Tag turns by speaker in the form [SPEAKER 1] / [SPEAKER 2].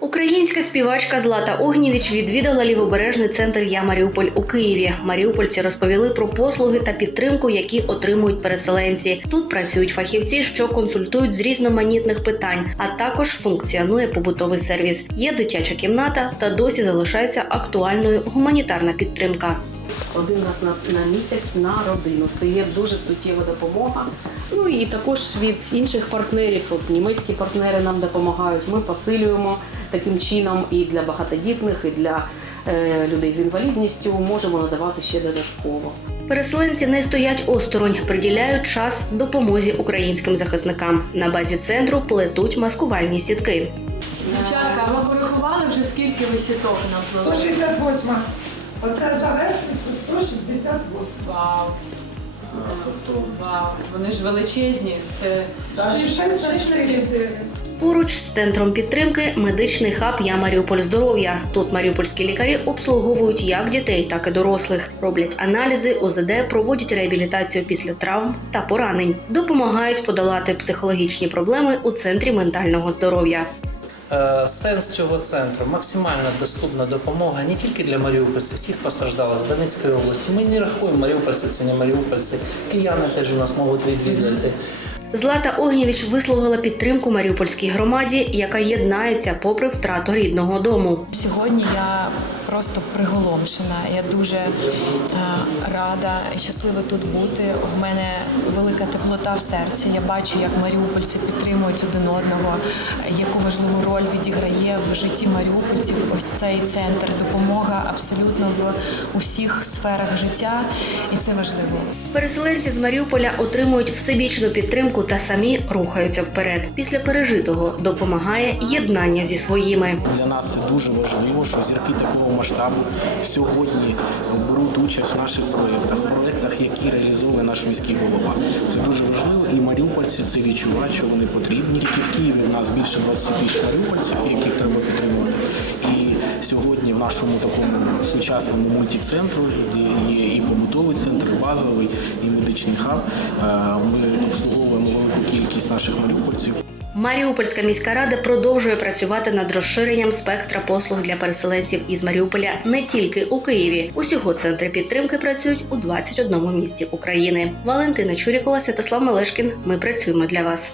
[SPEAKER 1] Українська співачка Злата Огнєвіч відвідала лівобережний центр Я Маріуполь у Києві. Маріупольці розповіли про послуги та підтримку, які отримують переселенці. Тут працюють фахівці, що консультують з різноманітних питань, а також функціонує побутовий сервіс. Є дитяча кімната та досі залишається актуальною гуманітарна підтримка.
[SPEAKER 2] один раз на, на місяць на родину. Це є дуже суттєва допомога. Ну і також від інших партнерів, от німецькі партнери нам допомагають. Ми посилюємо таким чином і для багатодітних, і для е, людей з інвалідністю можемо надавати ще додатково.
[SPEAKER 1] Переселенці не стоять осторонь, приділяють час допомозі українським захисникам. На базі центру плетуть маскувальні сітки.
[SPEAKER 3] Дівчатка, ви порахували вже скільки ви сіток наплели?
[SPEAKER 4] 168. Оце завершується 168.
[SPEAKER 3] Вау. Вау. Вони ж величезні. Це
[SPEAKER 4] 604.
[SPEAKER 1] Поруч з центром підтримки медичний хаб Я Маріуполь здоров'я. Тут маріупольські лікарі обслуговують як дітей, так і дорослих. Роблять аналізи, ОЗД, проводять реабілітацію після травм та поранень, допомагають подолати психологічні проблеми у центрі ментального здоров'я.
[SPEAKER 5] Е, Сенс цього центру максимально доступна допомога не тільки для маріупольців, всіх постраждалих з Донецької області. Ми не рахуємо маріупольці, це не маріупольці. Кияни теж у нас можуть відвідати.
[SPEAKER 1] Злата Огнєвіч висловила підтримку маріупольській громаді, яка єднається попри втрату рідного дому.
[SPEAKER 6] Сьогодні я просто приголомшена. Я дуже е, рада і щаслива тут бути. В мене велика теплота в серці. Я бачу, як маріупольці підтримують один одного, яку важливу роль відіграє в житті маріупольців. Ось цей центр допомога абсолютно в усіх сферах життя, і це важливо.
[SPEAKER 1] Переселенці з Маріуполя отримують всебічну підтримку та самі рухаються вперед. Після пережитого допомагає єднання зі своїми.
[SPEAKER 7] Для нас це дуже важливо, що зірки такого масштабу сьогодні беруть участь в наших проєктах, в проєктах, які реалізовує наш міський голова. Це дуже важливо, і маріупольці це відчувають, що вони потрібні. Тільки в Києві в нас більше 20 тисяч маріупольців, яких треба підтримувати. Сьогодні в нашому такому сучасному мультицентру, де є і побутовий центр, і базовий, і медичний хаб. е, Ми обслуговуємо велику кількість наших маріупольців.
[SPEAKER 1] Маріупольська міська рада продовжує працювати над розширенням спектра послуг для переселенців із Маріуполя не тільки у Києві. Усього центри підтримки працюють у 21 місті України. Валентина Чурікова, Святослав Мелешкін. Ми працюємо для вас.